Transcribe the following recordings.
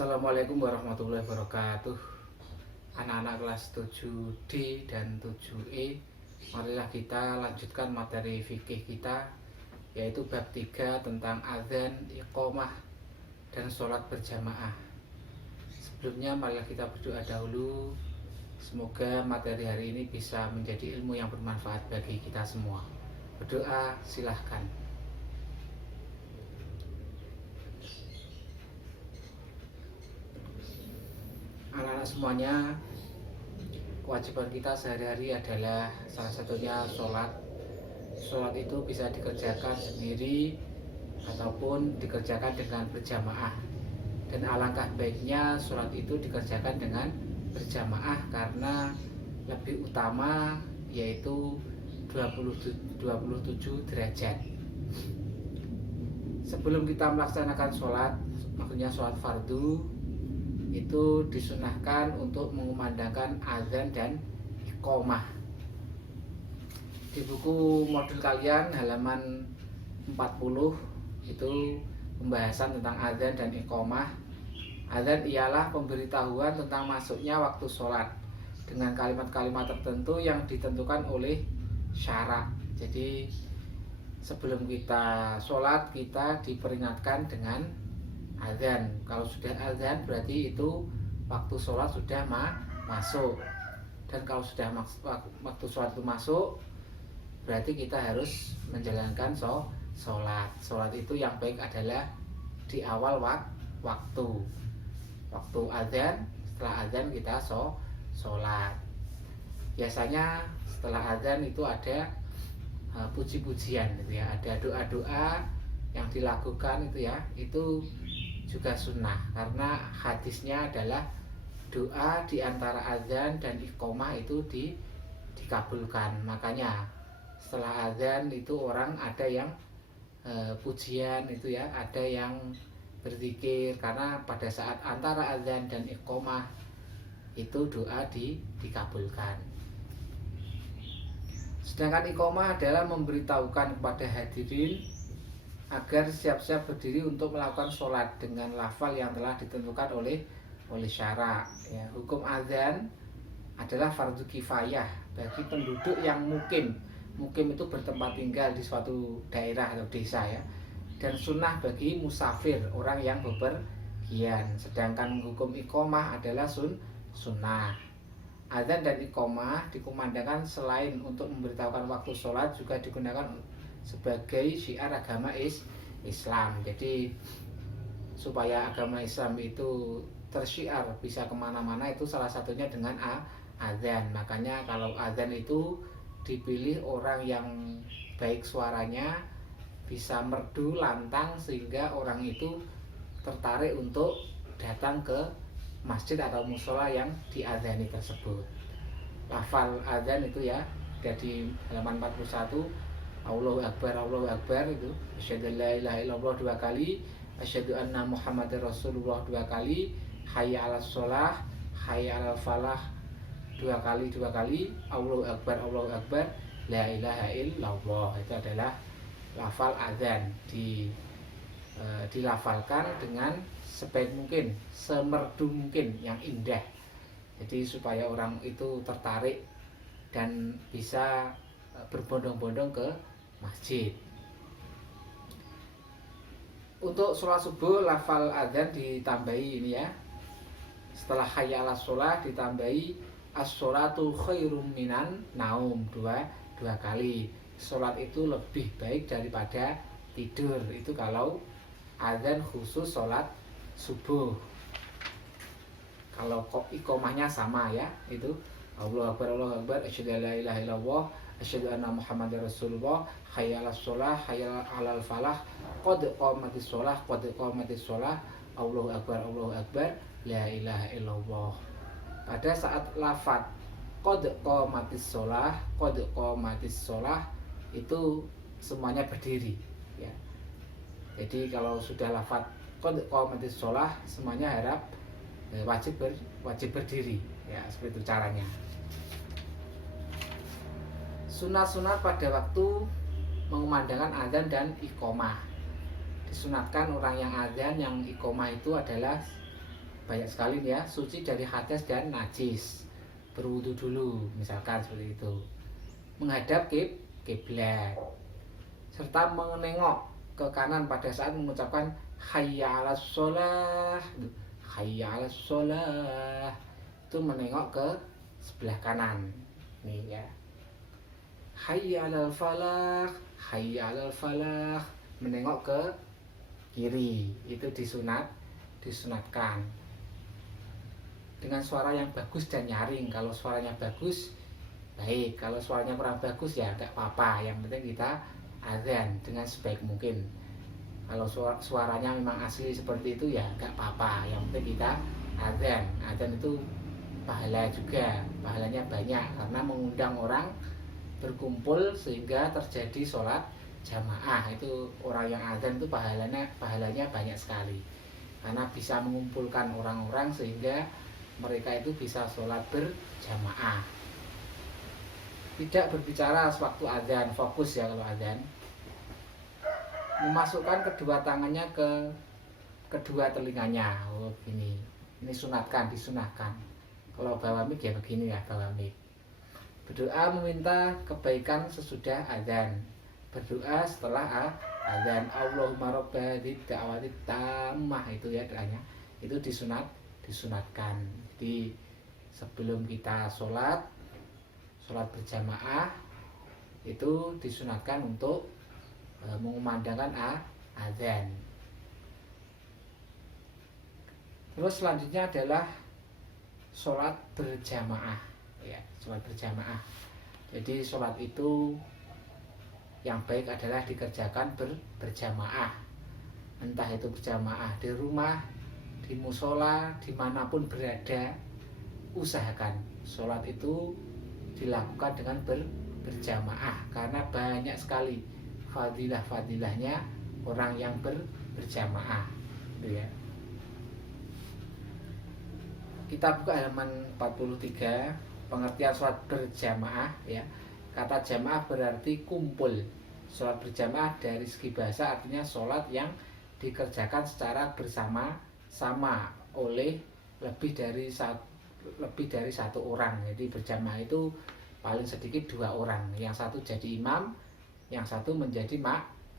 Assalamualaikum warahmatullahi wabarakatuh. Anak-anak kelas 7D dan 7E, marilah kita lanjutkan materi fikih kita, yaitu bab 3 tentang azan, iqomah, dan sholat berjamaah. Sebelumnya marilah kita berdoa dahulu. Semoga materi hari ini bisa menjadi ilmu yang bermanfaat bagi kita semua. Berdoa silahkan. Anak-anak semuanya, kewajiban kita sehari-hari adalah salah satunya sholat. Sholat itu bisa dikerjakan sendiri ataupun dikerjakan dengan berjamaah. Dan alangkah baiknya sholat itu dikerjakan dengan berjamaah karena lebih utama, yaitu 27 derajat. Sebelum kita melaksanakan sholat, maksudnya sholat fardu, itu disunahkan untuk mengumandangkan azan dan iqomah. Di buku modul kalian halaman 40 itu pembahasan tentang azan dan iqomah. Azan ialah pemberitahuan tentang masuknya waktu sholat dengan kalimat-kalimat tertentu yang ditentukan oleh syarak. Jadi sebelum kita sholat, kita diperingatkan dengan azan. Kalau sudah azan berarti itu waktu sholat sudah masuk. Dan kalau sudah waktu sholat itu masuk, berarti kita harus menjalankan sholat. Sholat itu yang baik adalah di awal waktu azan. Setelah azan kita sholat. Biasanya setelah azan itu ada puji-pujian gitu ya, ada doa-doa yang dilakukan itu ya, itu juga sunnah karena hadisnya adalah doa di antara azan dan iqomah itu dikabulkan. Makanya setelah azan itu orang ada yang pujian itu ya, ada yang berzikir karena pada saat antara azan dan iqomah itu doa dikabulkan. Sedangkan iqomah adalah memberitahukan kepada hadirin agar siap-siap berdiri untuk melakukan sholat dengan lafal yang telah ditentukan oleh syarak. Ya, hukum azan adalah fardu kifayah bagi penduduk yang mukim itu bertempat tinggal di suatu daerah atau desa ya, dan sunnah bagi musafir, orang yang bepergian. Sedangkan hukum iqomah adalah sunnah. Azan dan iqomah dikumandangkan selain untuk memberitahukan waktu sholat, juga digunakan sebagai syiar agama Islam. Jadi supaya agama Islam itu tersyiar bisa kemana-mana, itu salah satunya dengan azan. Makanya kalau azan itu dipilih orang yang baik suaranya, bisa merdu lantang sehingga orang itu tertarik untuk datang ke masjid atau musola yang diazani tersebut. Lafal azan itu ya, jadi halaman 41, Allahu Akbar itu asyhadu la ilaha illallah 2 kali, asyhadu anna Muhammadar Rasulullah 2 kali, hayya 'alas shalah, hayya 'alal falah 2 kali, Allahu Akbar, la ilaha illallah. Itu adalah lafal azan. Dilafalkan dengan sebaik mungkin, semerdu mungkin, yang indah. Jadi supaya orang itu tertarik dan bisa berbondong-bondong ke masjid. Untuk sholat subuh, lafal azan ditambahi ini ya. Setelah hayya 'alas shalah ditambahi as-sholatu khairum minan naum 2 kali. Sholat itu lebih baik daripada tidur. Itu kalau azan khusus sholat subuh. Kalau iqomahnya sama ya, itu Allahu Akbar, asyhadu la ilaha illallah, asyhadu anna Muhammadar Rasulullah, hayya 'alas shalah, hayya 'alal falah, qad qamatis shalah, Allahu Akbar, la ilaha illallah. Pada saat lafaz qad qamatis shalah itu semuanya berdiri ya. Jadi kalau sudah lafaz qad qamatis shalah, semuanya harap wajib berdiri ya, seperti itu caranya. Sunat-sunat pada waktu mengumandangkan azan dan iqomah. Disunatkan orang yang azan, yang iqomah itu adalah banyak sekali ya, suci dari hadas dan najis, berwudu dulu misalkan seperti itu, menghadap kiblat, serta menengok ke kanan pada saat mengucapkan hayya 'alas shalah. Hayya 'alas shalah itu menengok ke sebelah kanan nih ya. Hayya 'alal falah, hayya 'alal falah, menengok ke kiri, itu disunatkan dengan suara yang bagus dan nyaring. Kalau suaranya bagus baik, kalau suaranya kurang bagus ya enggak apa-apa, yang penting kita azan dengan sebaik mungkin. Kalau suaranya memang asli seperti itu ya enggak apa-apa, yang penting kita azan. Azan itu pahala juga, pahalanya banyak karena mengundang orang berkumpul sehingga terjadi sholat jamaah. Itu orang yang azan itu pahalanya banyak sekali karena bisa mengumpulkan orang-orang sehingga mereka itu bisa sholat berjamaah. Tidak berbicara sewaktu azan, fokus ya kalau azan. Memasukkan kedua tangannya ke kedua telinganya. Oh gini, ini disunahkan. Kalau bawa mic ya begini ya, bawa mic. Berdoa meminta kebaikan sesudah azan. Berdoa setelah azan. Allahumma rabba da'wati tammah, itu ya doanya. Itu disunatkan. Jadi sebelum kita sholat berjamaah itu disunatkan untuk mengumandangkan azan. Terus selanjutnya adalah sholat berjamaah ya, sholat berjamaah. Jadi sholat itu yang baik adalah dikerjakan berjamaah, entah itu berjamaah di rumah, di musola, dimanapun berada, usahakan sholat itu dilakukan dengan berjamaah karena banyak sekali fadilah-fadilahnya orang yang berjamaah gitu ya. Kita buka halaman 43, pengertian sholat berjamaah ya. Kata jamaah berarti kumpul. Sholat berjamaah dari segi bahasa artinya sholat yang dikerjakan secara bersama-sama oleh lebih dari satu orang. Jadi berjamaah itu paling sedikit 2 orang. Yang satu jadi imam, yang satu menjadi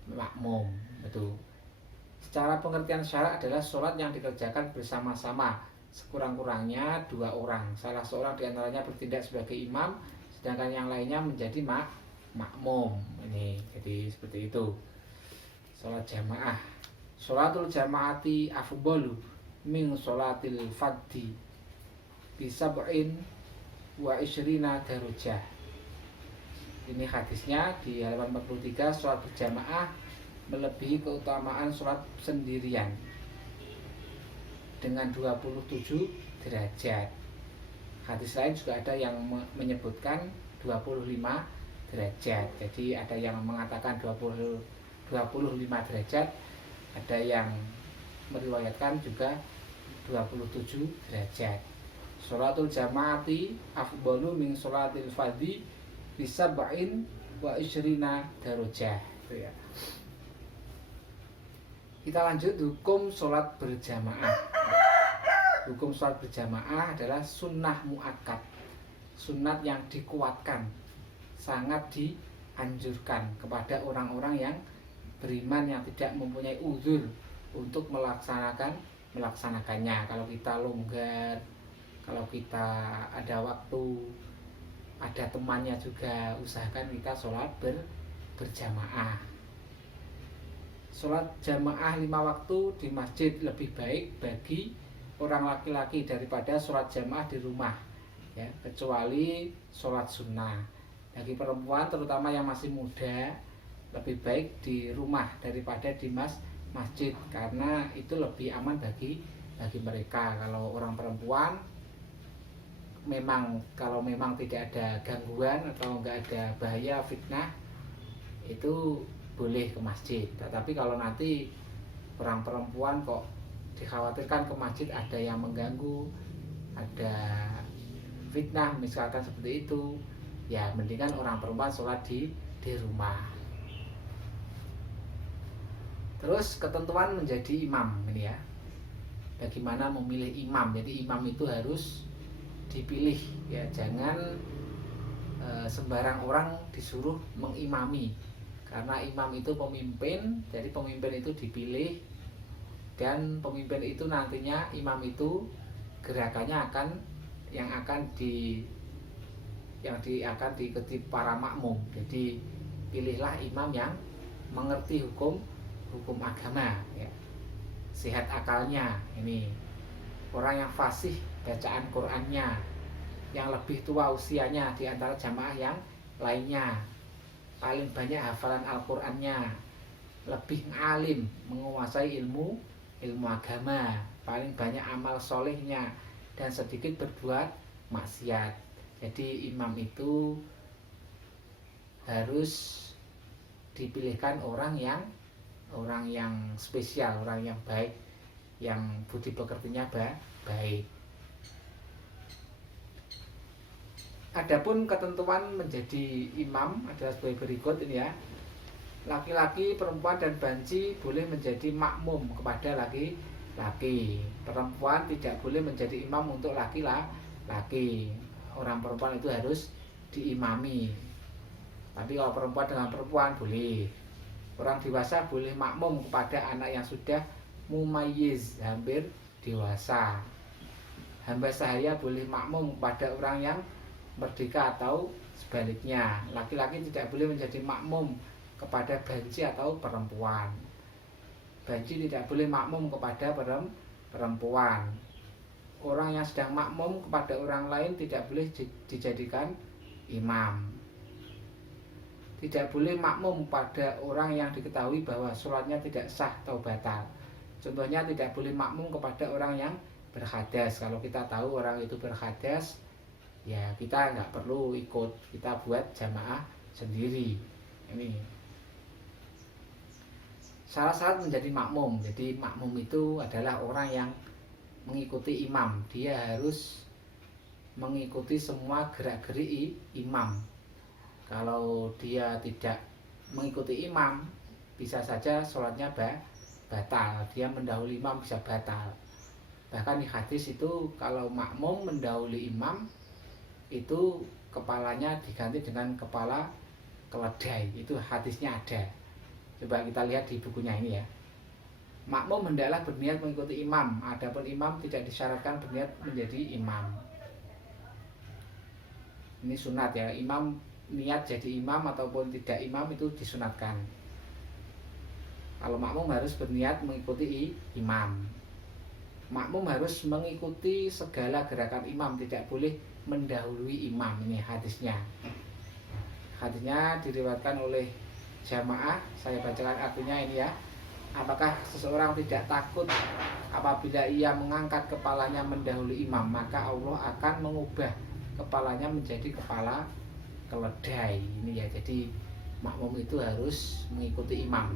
makmum. Itu. Secara pengertian syara adalah sholat yang dikerjakan bersama-sama, sekurang-kurangnya 2 orang. Salah seorang diantaranya bertindak sebagai imam, sedangkan yang lainnya menjadi makmum. Ini jadi seperti itu. Sholat jamaah. Sholatul jamaati afdalu min sholatil fadhi bisab'in wa isyrina darajah. Ini hadisnya di halaman 43. Sholat berjamaah melebihi keutamaan sholat sendirian dengan 27 derajat. Hadis lain juga ada yang menyebutkan 25 derajat. Jadi ada yang mengatakan 25 derajat, ada yang meriwayatkan juga 27 derajat. Sholatul jamaati afdalu min sholatil fadhi bisab'in wa isyrina darajah. Itu ya. Kita lanjut hukum sholat berjamaah. Hukum sholat berjamaah adalah sunnah muakkad, sunat yang dikuatkan, sangat dianjurkan kepada orang-orang yang beriman yang tidak mempunyai uzur untuk melaksanakannya. Kalau kita longgar, kalau kita ada waktu, ada temannya juga, usahakan kita sholat berjamaah. Sholat jamaah 5 waktu di masjid lebih baik bagi orang laki-laki daripada sholat jamaah di rumah ya, kecuali sholat sunnah. Bagi perempuan terutama yang masih muda, lebih baik di rumah daripada di masjid karena itu lebih aman bagi mereka. Kalau orang perempuan kalau memang tidak ada gangguan atau enggak ada bahaya fitnah, itu boleh ke masjid. Tetapi kalau nanti orang perempuan kok dikhawatirkan ke masjid ada yang mengganggu, ada fitnah misalkan seperti itu, ya mendingan orang perempuan sholat di rumah. Terus ketentuan menjadi imam ini ya. bagaimana memilih imam. Jadi imam itu harus dipilih ya, jangan sembarang orang disuruh mengimami, karena imam itu pemimpin. Jadi pemimpin itu dipilih, dan pemimpin itu nantinya, imam itu gerakannya akan akan diikuti para makmum. Jadi pilihlah imam yang mengerti hukum agama ya, sehat akalnya, ini orang yang fasih bacaan Qur'annya, yang lebih tua usianya di antara jamaah yang lainnya, paling banyak hafalan Al-Qur'annya, lebih alim, menguasai ilmu agama, paling banyak amal solehnya, dan sedikit berbuat maksiat. Jadi imam itu harus dipilihkan orang yang spesial, orang yang baik, yang budi pekertinya baik. Adapun ketentuan menjadi imam adalah sebagai berikut ini ya. Laki-laki, perempuan, dan banci boleh menjadi makmum kepada laki-laki. Perempuan tidak boleh menjadi imam untuk laki-laki. Orang perempuan itu harus diimami. Tapi kalau perempuan dengan perempuan boleh. Orang dewasa boleh makmum kepada anak yang sudah mumayyiz, hampir dewasa. Hamba sahaya boleh makmum kepada orang yang merdeka atau sebaliknya. Laki-laki tidak boleh menjadi makmum kepada banci atau perempuan. Banci tidak boleh makmum kepada perempuan. Orang yang sedang makmum kepada orang lain tidak boleh dijadikan imam. Tidak boleh makmum pada orang yang diketahui bahwa sholatnya tidak sah atau batal. Contohnya tidak boleh makmum kepada orang yang berhadas. Kalau kita tahu orang itu berhadas, ya kita nggak perlu ikut, kita buat jamaah sendiri. Ini syarat-syarat menjadi makmum. Jadi makmum itu adalah orang yang mengikuti imam. Dia harus mengikuti semua gerak-gerik imam. Kalau dia tidak mengikuti imam, bisa saja sholatnya batal. Dia mendahului imam bisa batal. Bahkan di hadis itu kalau makmum mendahului imam, itu kepalanya diganti dengan kepala keledai. Itu hadisnya ada. Coba kita lihat di bukunya ini ya. Makmum hendaklah berniat mengikuti imam. Adapun imam tidak disyaratkan berniat menjadi imam. Ini sunat ya. Imam niat jadi imam ataupun tidak imam itu disunatkan. Kalau makmum harus berniat mengikuti imam. Makmum harus mengikuti segala gerakan imam, tidak boleh mendahului imam. Ini hadisnya. Hadisnya diriwayatkan oleh jamaah. Saya bacakan artinya ini ya. Apakah seseorang tidak takut apabila ia mengangkat kepalanya mendahului imam, maka Allah akan mengubah kepalanya menjadi kepala keledai. Ini ya, jadi makmum itu harus mengikuti imam.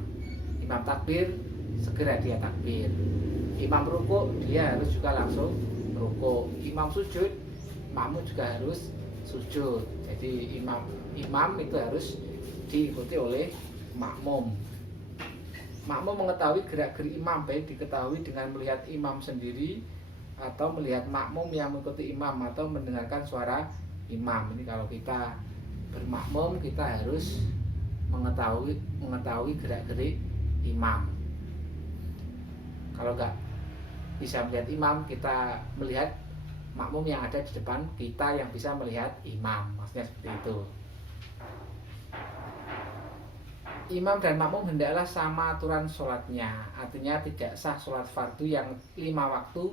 Imam takbir, segera dia takbir. Imam rukuk, dia harus juga langsung rukuk. Imam sujud, makmum juga harus sujud. Jadi imam itu harus diikuti oleh makmum. Makmum mengetahui gerak-gerik imam, baik diketahui dengan melihat imam sendiri atau melihat makmum yang mengikuti imam atau mendengarkan suara imam. Ini kalau kita bermakmum, kita harus mengetahui gerak-gerik imam. Kalau nggak bisa melihat imam, kita melihat makmum yang ada di depan kita yang bisa melihat imam. Maksudnya seperti itu. Imam dan makmum hendaklah sama aturan sholatnya. Artinya tidak sah sholat fardu yang 5 waktu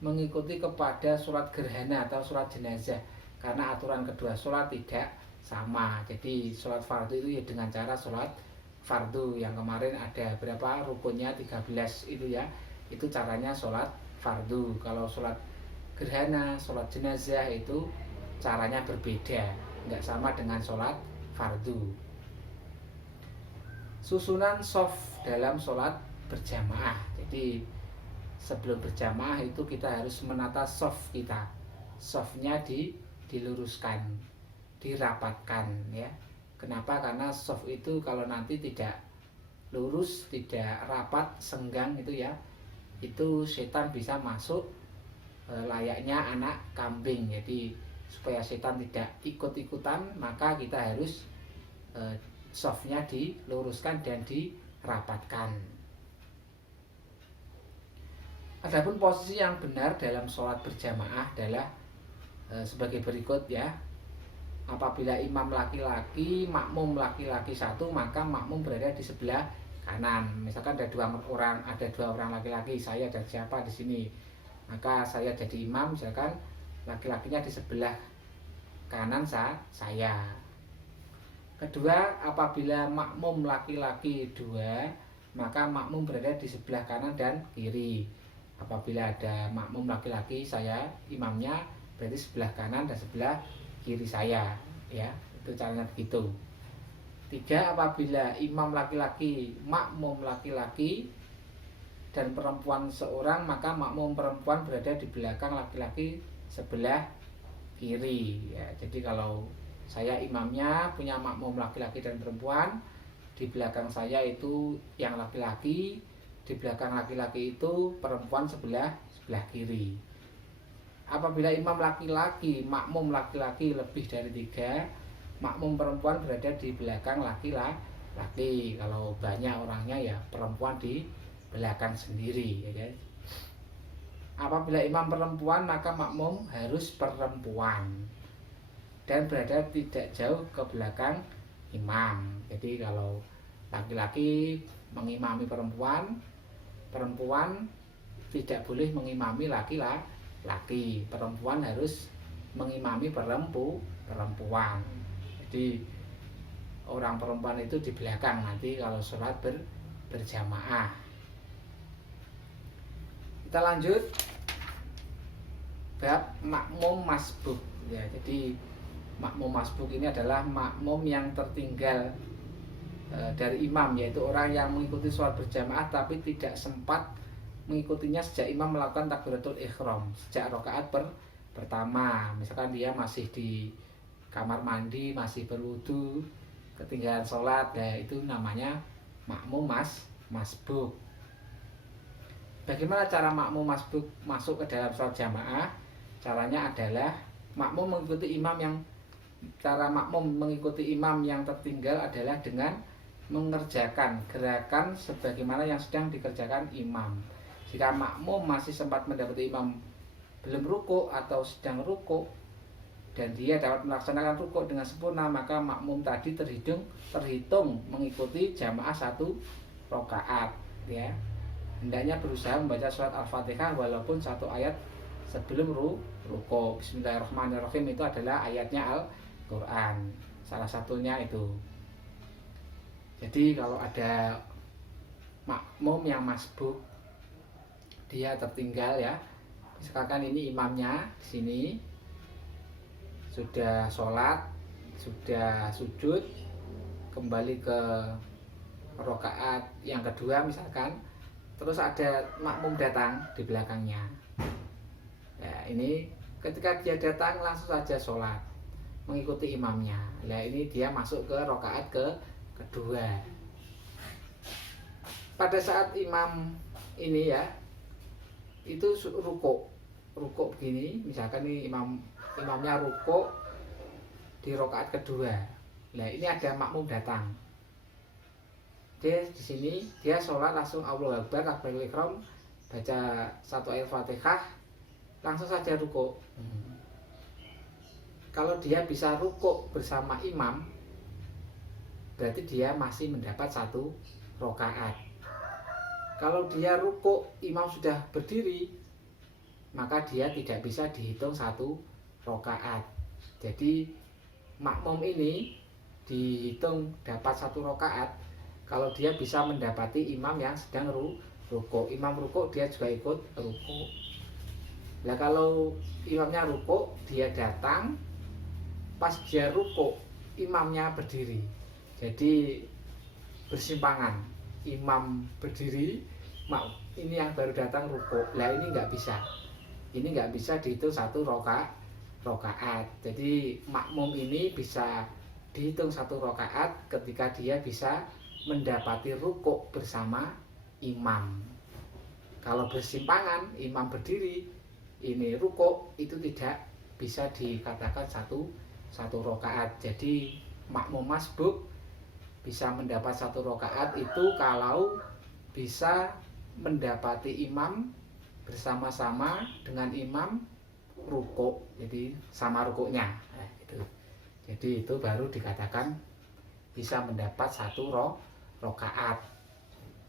mengikuti kepada sholat gerhana atau sholat jenazah, karena aturan kedua sholat tidak sama. Jadi sholat fardu itu ya dengan cara sholat fardu. Yang kemarin ada berapa rukunnya, 13 itu ya. Itu caranya sholat fardu. Kalau sholat gerhana, sholat jenazah itu caranya berbeda, nggak sama dengan sholat fardu. Susunan shaf dalam sholat berjamaah. Jadi sebelum berjamaah itu kita harus menata shaf kita. Shafnya diluruskan, dirapatkan ya. Kenapa? Karena shaf itu kalau nanti tidak lurus, tidak rapat, senggang itu ya, itu setan bisa masuk layaknya anak kambing. Jadi supaya setan tidak ikut-ikutan, maka kita harus softnya diluruskan dan dirapatkan. Adapun posisi yang benar dalam sholat berjamaah adalah sebagai berikut ya. Apabila imam laki-laki, makmum laki-laki satu, maka makmum berada di sebelah kanan. Misalkan ada dua orang laki-laki, saya dan siapa di sini, maka saya jadi imam, misalkan laki-lakinya di sebelah kanan saya. Kedua, apabila makmum laki-laki dua, maka makmum berada di sebelah kanan dan kiri. Apabila ada makmum laki-laki, saya imamnya berarti sebelah kanan dan sebelah kiri saya, ya, itu caranya begitu. Tiga, apabila imam laki-laki, makmum laki-laki dan perempuan seorang, maka makmum perempuan berada di belakang laki-laki sebelah kiri, ya. Jadi kalau saya imamnya punya makmum laki-laki dan perempuan, di belakang saya itu yang laki-laki, di belakang laki-laki itu perempuan sebelah kiri. Apabila imam laki-laki, makmum laki-laki lebih dari 3, makmum perempuan berada di belakang laki-laki. Kalau banyak orangnya ya perempuan di belakang sendiri, ya guys. Apabila imam perempuan, maka makmum harus perempuan dan berada tidak jauh ke belakang imam. Jadi kalau laki-laki mengimami perempuan tidak boleh mengimami laki-laki, perempuan harus mengimami perempuan. Jadi orang perempuan itu di belakang nanti kalau sholat berjamaah. Kita lanjut bab makmum masbuk, ya. Jadi makmum masbuk ini adalah makmum yang tertinggal dari imam, yaitu orang yang mengikuti sholat berjamaah tapi tidak sempat mengikutinya sejak imam melakukan takbiratul ihram, sejak rakaat pertama. Misalkan dia masih di kamar mandi, masih berwudu, ketinggalan sholat, ya, itu namanya makmum masbuk. Bagaimana cara makmum masbuk masuk ke dalam sholat jamaah? Caranya adalah makmum mengikuti imam yang tertinggal adalah dengan mengerjakan gerakan sebagaimana yang sedang dikerjakan imam. Jika makmum masih sempat mendapati imam belum rukuk atau sedang rukuk dan dia dapat melaksanakan rukuk dengan sempurna, maka makmum tadi terhitung mengikuti jamaah 1 rakaat, ya. Hendaknya berusaha membaca surat Al-Fatihah walaupun 1 ayat sebelum rukuk. Bismillahirrahmanirrahim itu adalah ayatnya Al-Quran, salah satunya itu. Jadi kalau ada makmum yang masbuk, dia tertinggal, ya. Misalkan ini imamnya di sini sudah sholat, sudah sujud, kembali ke rakaat yang kedua misalkan, terus ada makmum datang di belakangnya. Nah, ini ketika dia datang langsung saja sholat mengikuti imamnya. Nah, ini dia masuk ke rakaat kedua. Pada saat imam ini, ya, itu rukuk begini, misalkan ini imamnya rukuk di rakaat kedua. Nah, ini ada makmum datang. Dia di sini dia sholat langsung Allahu Akbar, takbiratul ihram, baca 1 ayat Fatihah, langsung saja rukuk. Kalau dia bisa rukuk bersama imam, berarti dia masih mendapat 1 rakaat. Kalau dia rukuk, imam sudah berdiri, maka dia tidak bisa dihitung 1 rakaat. Jadi makmum ini dihitung dapat 1 rakaat kalau dia bisa mendapati imam yang sedang rukuk. Imam rukuk, dia juga ikut rukuk. Nah, kalau imamnya rukuk, dia datang, pas dia rukuk, imamnya berdiri. Jadi bersimpangan, imam berdiri, ini yang baru datang rukuk. Lah, ini nggak bisa. Ini nggak bisa dihitung 1 rakaat. Jadi makmum ini bisa dihitung 1 rakaat ketika dia bisa mendapati rukuk bersama imam. Kalau bersimpangan, imam berdiri, ini rukuk, itu tidak bisa dikatakan satu rakaat. Jadi makmum masbuk bisa mendapat 1 rakaat itu kalau bisa mendapati imam bersama-sama dengan imam rukuk, jadi sama rukuknya. Gitu. Jadi itu baru dikatakan bisa mendapat 1 rakaat.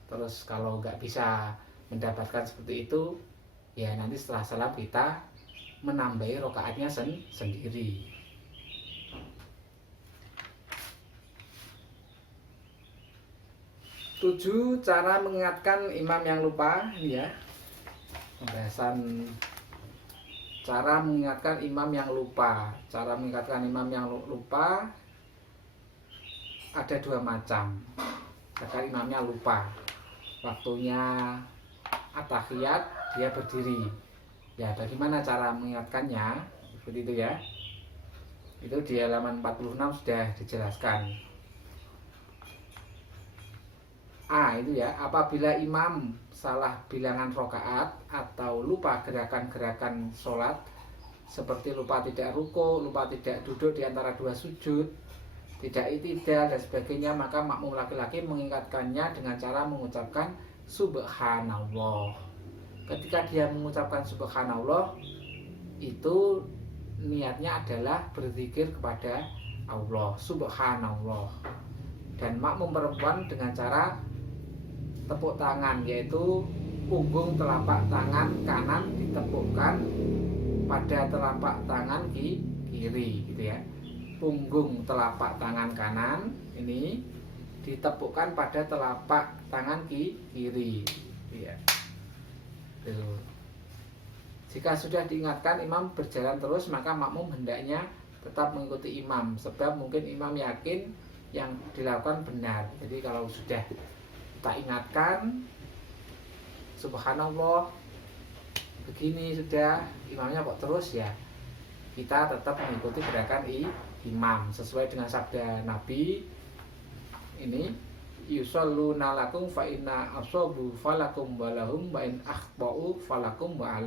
Terus kalau nggak bisa mendapatkan seperti itu, ya nanti setelah salam kita menambahi rakaatnya sendiri. 7. Cara mengingatkan imam yang lupa. Ini ya, pembahasan cara mengingatkan imam yang lupa. Cara mengingatkan imam yang lupa ada 2 macam. Misalkan imamnya lupa, waktunya at-tahiyat dia berdiri, ya bagaimana cara mengingatkannya? Seperti itu ya, itu di halaman 46 sudah dijelaskan. Itu ya, apabila imam salah bilangan rakaat atau lupa gerakan-gerakan sholat, seperti lupa tidak ruku, lupa tidak duduk di antara 2 sujud, tidak i'tidal dan sebagainya, maka makmum laki-laki mengingatkannya dengan cara mengucapkan subhanallah. Ketika dia mengucapkan subhanallah, itu niatnya adalah berzikir kepada Allah, subhanallah. Dan makmum perempuan dengan cara tepuk tangan, yaitu punggung telapak tangan kanan ditepukkan pada telapak tangan kiri, gitu ya. Punggung telapak tangan kanan ini ditepukkan pada telapak tangan kiri, ya. Jika sudah diingatkan, imam berjalan terus, maka makmum hendaknya tetap mengikuti imam, sebab mungkin imam yakin yang dilakukan benar. Jadi kalau sudah kita ingatkan subhanallah begini, sudah imamnya kok terus, ya kita tetap mengikuti gerakan imam sesuai dengan sabda Nabi ini, yusalluna lakum fa inna asabu falakum walahum wa in akhtau falakum wa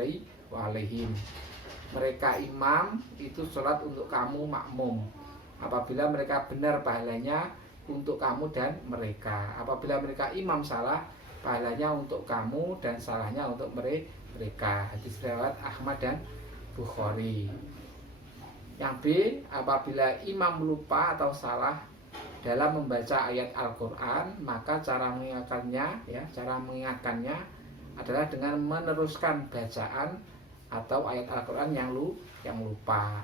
alaihim. Mereka imam itu sholat untuk kamu makmum, apabila mereka benar pahalanya untuk kamu dan mereka. Apabila mereka imam salah, pahalanya untuk kamu dan salahnya untuk mereka. Hadis riwayat Ahmad dan Bukhari. Yang B, apabila imam lupa atau salah dalam membaca ayat Al-Quran, maka cara mengingatkannya adalah dengan meneruskan bacaan atau ayat Al-Quran yang lupa.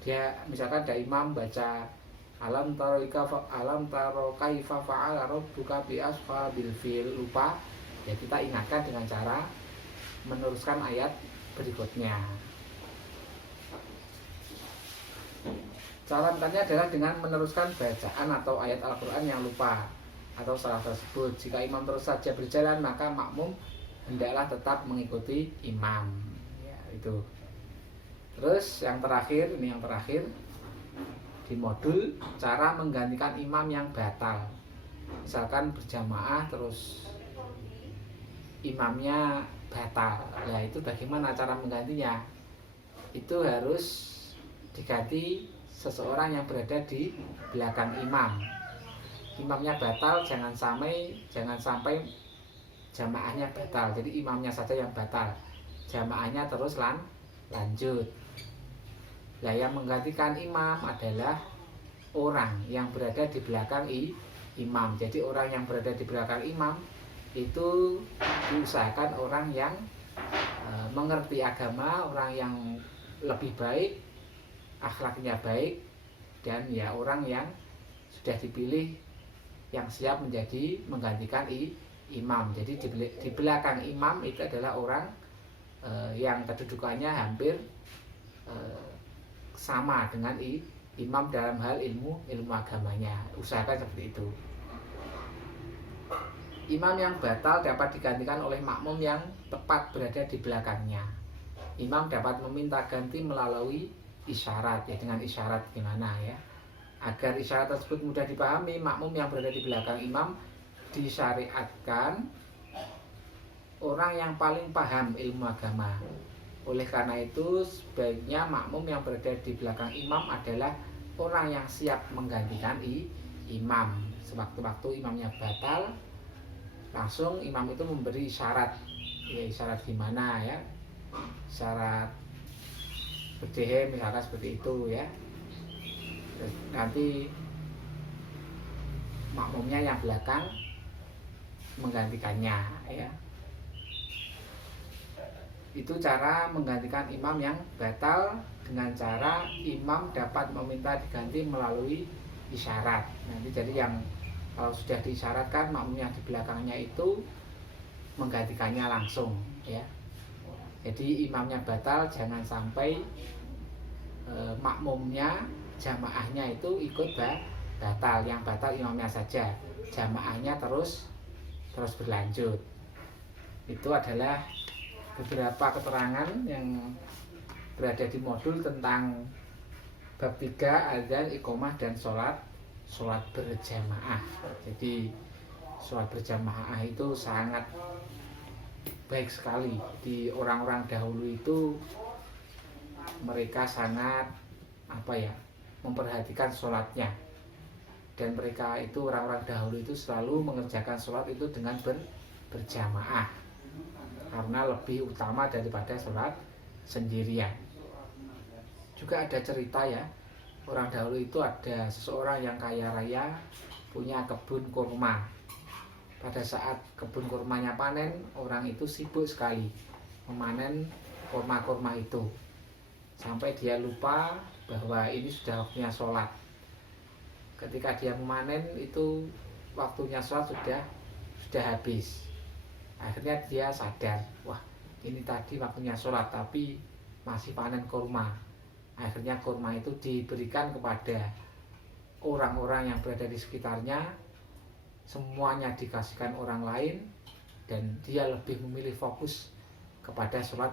Dia misalkan ada imam baca alam taro kaifa fa'ala rabbuka bi ashabil fil, lupa, ya kita ingatkan dengan cara meneruskan ayat berikutnya. Cara mengingatnya adalah dengan meneruskan bacaan atau ayat Al-Quran yang lupa atau salah tersebut. Jika imam terus saja berjalan, maka makmum hendaklah tetap mengikuti imam, ya, itu. Terus yang terakhir, ini yang terakhir di modul, cara menggantikan imam yang batal. Misalkan berjamaah terus imamnya batal, nah itu bagaimana cara menggantinya? Itu harus diganti seseorang yang berada di belakang imam. Imamnya batal, jangan sampai jamaahnya batal. Jadi imamnya saja yang batal, jamaahnya terus lanjut. Nah, yang menggantikan imam adalah orang yang berada di belakang imam. Jadi orang yang berada di belakang imam itu diusahakan orang yang mengerti agama, orang yang lebih baik, akhlaknya baik, dan ya orang yang sudah dipilih yang siap menjadi menggantikan imam. Jadi di belakang imam itu adalah orang yang kedudukannya hampir sama dengan imam dalam hal ilmu agamanya. Usahakan seperti itu. Imam yang batal dapat digantikan oleh makmum yang tepat berada di belakangnya. Imam dapat meminta ganti melalui isyarat, ya dengan isyarat gimana ya. Agar isyarat tersebut mudah dipahami, makmum yang berada di belakang imam disyariatkan orang yang paling paham ilmu agama. Oleh karena itu sebaiknya makmum yang berada di belakang imam adalah orang yang siap menggantikan imam. Sewaktu-waktu imamnya batal, langsung imam itu memberi isyarat. Ya, isyarat gimana ya? Isyarat berdiri misalkan seperti itu ya. Terus nanti makmumnya yang belakang menggantikannya ya. Itu cara menggantikan imam yang batal, dengan cara imam dapat meminta diganti melalui isyarat. Nanti jadi yang kalau sudah diisyaratkan, makmum yang di belakangnya itu menggantikannya langsung ya. Jadi imamnya batal, jangan sampai makmumnya, jamaahnya itu ikut batal. Yang batal imamnya saja, jamaahnya terus berlanjut. Itu adalah beberapa keterangan yang berada di modul tentang bab 3 azan, iqomah dan sholat berjamaah. Jadi sholat berjamaah itu sangat baik sekali. Di orang-orang dahulu itu mereka sangat memperhatikan sholatnya, dan mereka itu orang-orang dahulu itu selalu mengerjakan sholat itu dengan berjamaah, karena lebih utama daripada sholat sendirian. Juga ada cerita ya, orang dahulu itu ada seseorang yang kaya raya, punya kebun kurma. Pada saat kebun kurmanya panen, orang itu sibuk sekali memanen kurma-kurma itu, sampai dia lupa bahwa ini sudah waktunya sholat. Ketika dia memanen itu waktunya sholat sudah habis. Akhirnya dia sadar, wah ini tadi waktunya sholat tapi masih panen kurma. Akhirnya kurma itu diberikan kepada orang-orang yang berada di sekitarnya, semuanya dikasihkan orang lain, dan dia lebih memilih fokus kepada sholat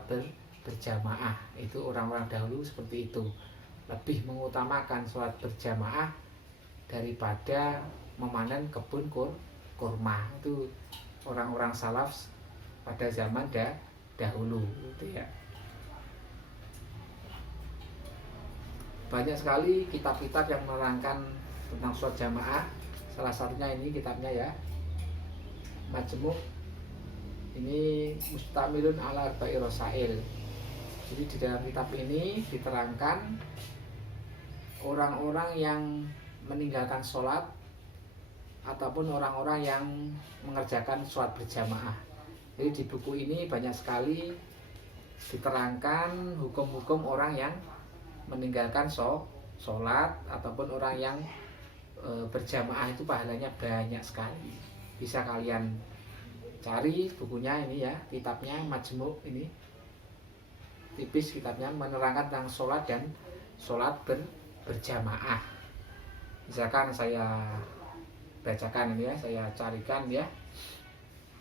berjamaah. Itu orang-orang dahulu seperti itu, lebih mengutamakan sholat berjamaah daripada memanen kebun kurma. Itu orang-orang salaf pada zaman dahulu gitu ya. Banyak sekali kitab-kitab yang menerangkan tentang sholat jamaah. Salah satunya ini kitabnya ya, Majmu'. Ini Mustamilun ala Arba'i Rasail. Jadi di dalam kitab ini diterangkan orang-orang yang meninggalkan sholat ataupun orang-orang yang mengerjakan sholat berjamaah. Jadi di buku ini banyak sekali diterangkan hukum-hukum orang yang meninggalkan sholat ataupun orang yang berjamaah. Itu pahalanya banyak sekali. Bisa kalian cari bukunya ini ya, kitabnya Majmu' ini, tipis kitabnya, menerangkan tentang sholat dan sholat berjamaah. Misalkan saya bacakan ini ya, saya carikan ya.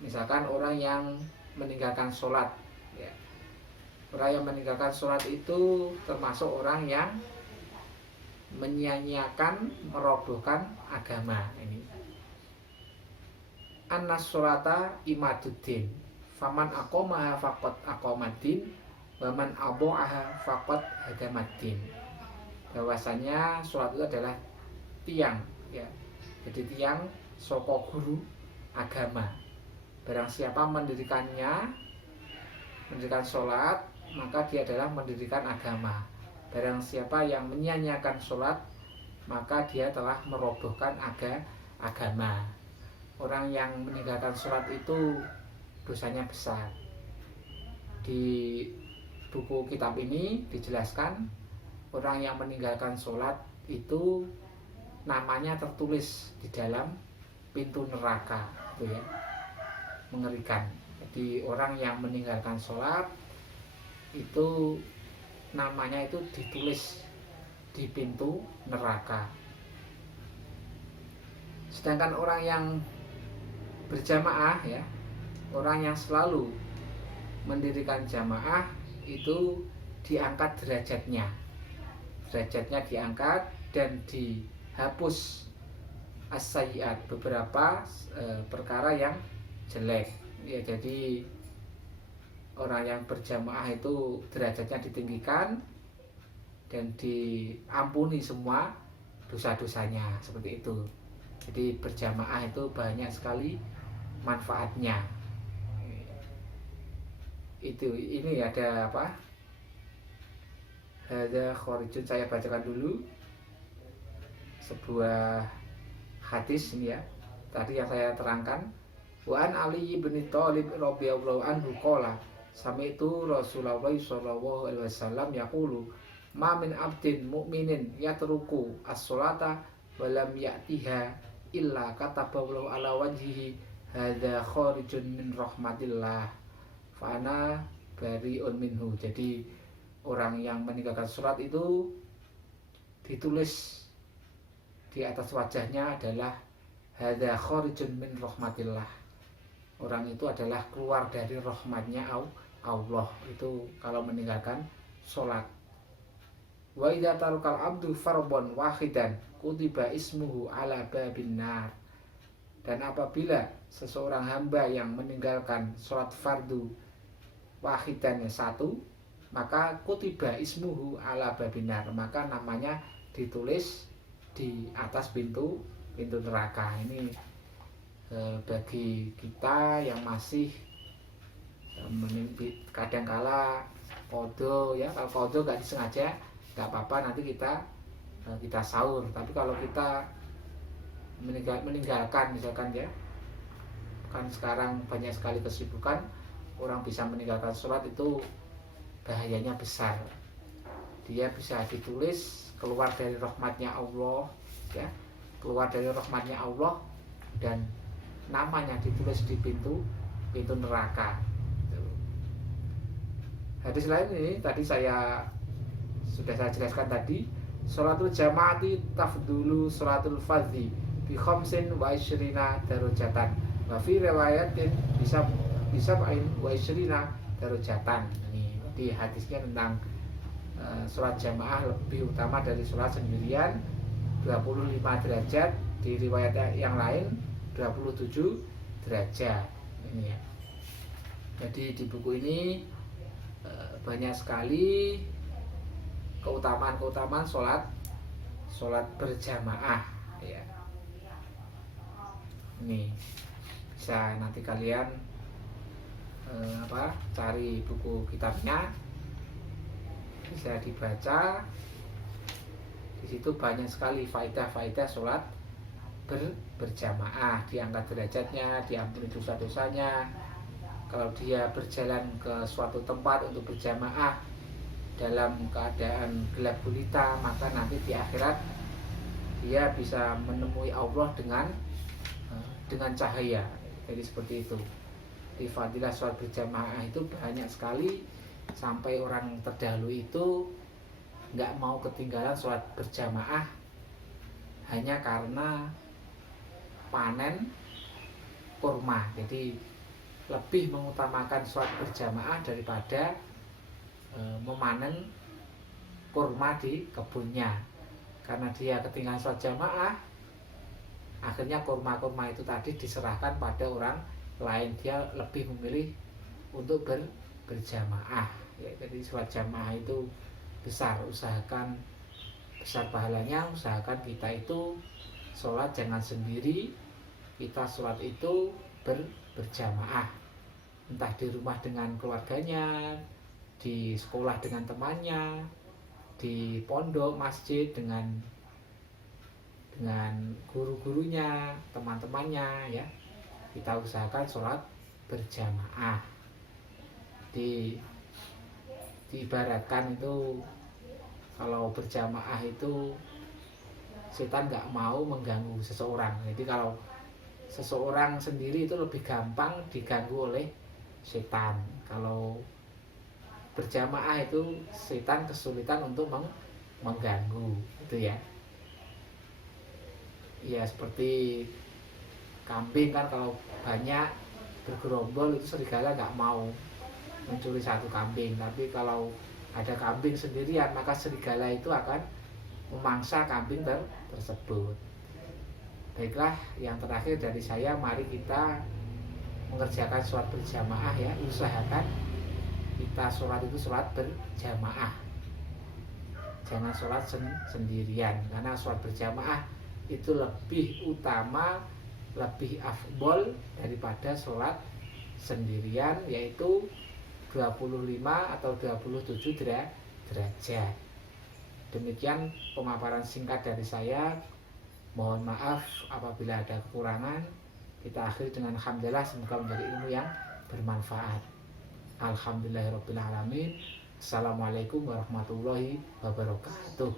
Misalkan orang yang meninggalkan sholat ya. Orang yang meninggalkan sholat itu termasuk orang yang menyia-nyiakan, merobohkan agama ini. Annas sholata imaduddin, faman aqomaha faqad aqomaddin, waman adha'aha faqad hadamaddin. Bahwasanya sholat itu adalah tiang ya. Jadi tiang soko guru agama. Barang siapa mendirikan sholat, maka dia adalah mendirikan agama. Barang siapa yang menyia-nyiakan sholat, maka dia telah merobohkan agama. Orang yang meninggalkan sholat itu dosanya besar. Di buku kitab ini dijelaskan, orang yang meninggalkan sholat itu namanya tertulis di dalam pintu neraka. Itu ya, mengerikan. Jadi orang yang meninggalkan sholat itu namanya itu ditulis di pintu neraka. Sedangkan orang yang berjamaah ya, orang yang selalu mendirikan jamaah itu diangkat derajatnya diangkat dan dihapus as-sayyi'at, beberapa perkara yang jelek ya. Jadi orang yang berjamaah itu derajatnya ditinggikan dan diampuni semua dosa-dosanya, seperti itu. Jadi berjamaah itu banyak sekali manfaatnya. Ini ada apa? Ada khorijun, saya bacakan dulu sebuah hadis ini ya. Tadi yang saya terangkan, wa an Ali bin Thalib radhiyallahu anhu qala sami'tu Rasulullah sallallahu alaihi wasallam yaqulu ma min abdin mu'minin yatruku as-salata wa lam ya'tiha illa kataballahu ala wajhihi hadza kharijun min rahmatillah fa ana bari'un minhu. Jadi orang yang meninggalkan salat itu ditulis di atas wajahnya adalah hadza kharijun min rahmatillah. Orang itu adalah keluar dari rahmatnya Allah, itu kalau meninggalkan sholat. Wa idza tarukal abdu fardhon wahidan kutiba ismuhu ala babin nar. Dan apabila seseorang hamba yang meninggalkan sholat fardu wahidan satu, maka kutiba ismuhu ala babin nar, maka namanya ditulis di atas pintu neraka. Ini bagi kita yang masih kadangkala qadha ya, kalau qadha nggak disengaja nggak apa-apa, nanti kita sahur. Tapi kalau kita meninggalkan misalkan ya, kan sekarang banyak sekali kesibukan, orang bisa meninggalkan sholat itu bahayanya besar. Dia bisa ditulis keluar dari rahmatnya Allah ya, keluar dari rahmatnya Allah, dan namanya ditulis di pintu neraka. Hadis lain ini tadi sudah saya jelaskan tadi, sholatul jamaati tafdulu sholatul fardhi bi khamsin wa isyrina darajatan wa fi riwayatin bisa wa isyrina darajatan. Ini di hadisnya tentang sholat jamaah lebih utama dari sholat sendirian, 25 derajat, di riwayat yang lain 27 derajat. Ini ya. Jadi di buku ini banyak sekali keutamaan sholat berjamaah ya. Ini bisa nanti kalian cari buku kitabnya, bisa dibaca. Di situ banyak sekali faedah-faedah sholat berjamaah, diangkat derajatnya, diampuni dosa-dosanya. Kalau dia berjalan ke suatu tempat untuk berjamaah dalam keadaan gelap gulita, maka nanti di akhirat dia bisa menemui Allah dengan cahaya. Jadi seperti itu. Di fadilah sholat berjamaah itu banyak sekali, sampai orang terdahulu itu nggak mau ketinggalan sholat berjamaah hanya karena panen kurma. Jadi lebih mengutamakan sholat berjamaah daripada memanen kurma di kebunnya. Karena dia ketinggalan sholat jamaah, akhirnya kurma-kurma itu tadi diserahkan pada orang lain. Dia lebih memilih untuk berjamaah ya. Jadi sholat jamaah itu besar, usahakan besar pahalanya. Usahakan kita itu sholat jangan sendiri, kita sholat itu berjamaah, entah di rumah dengan keluarganya, di sekolah dengan temannya, di pondok masjid dengan guru-gurunya, teman-temannya ya. Kita usahakan sholat berjamaah. Diibaratkan itu kalau berjamaah itu setan nggak mau mengganggu seseorang. Jadi kalau seseorang sendiri itu lebih gampang diganggu oleh setan. Kalau berjamaah itu setan kesulitan untuk mengganggu, itu ya. Ya seperti kambing kan, kalau banyak bergerombol itu serigala nggak mau mencuri satu kambing. Tapi kalau ada kambing sendirian, maka serigala itu akan memangsa kambing tersebut. Baiklah, yang terakhir dari saya, mari kita mengerjakan sholat berjamaah ya. Usahakan kita sholat itu sholat berjamaah, jangan sholat sendirian, karena sholat berjamaah itu lebih utama, lebih afdol daripada sholat sendirian, yaitu 25 atau 27 derajat. Demikian pemaparan singkat dari saya. Mohon maaf apabila ada kekurangan. Kita akhiri dengan alhamdulillah, semoga menjadi ilmu yang bermanfaat. Alhamdulillahirabbil alamin. Assalamualaikum warahmatullahi wabarakatuh.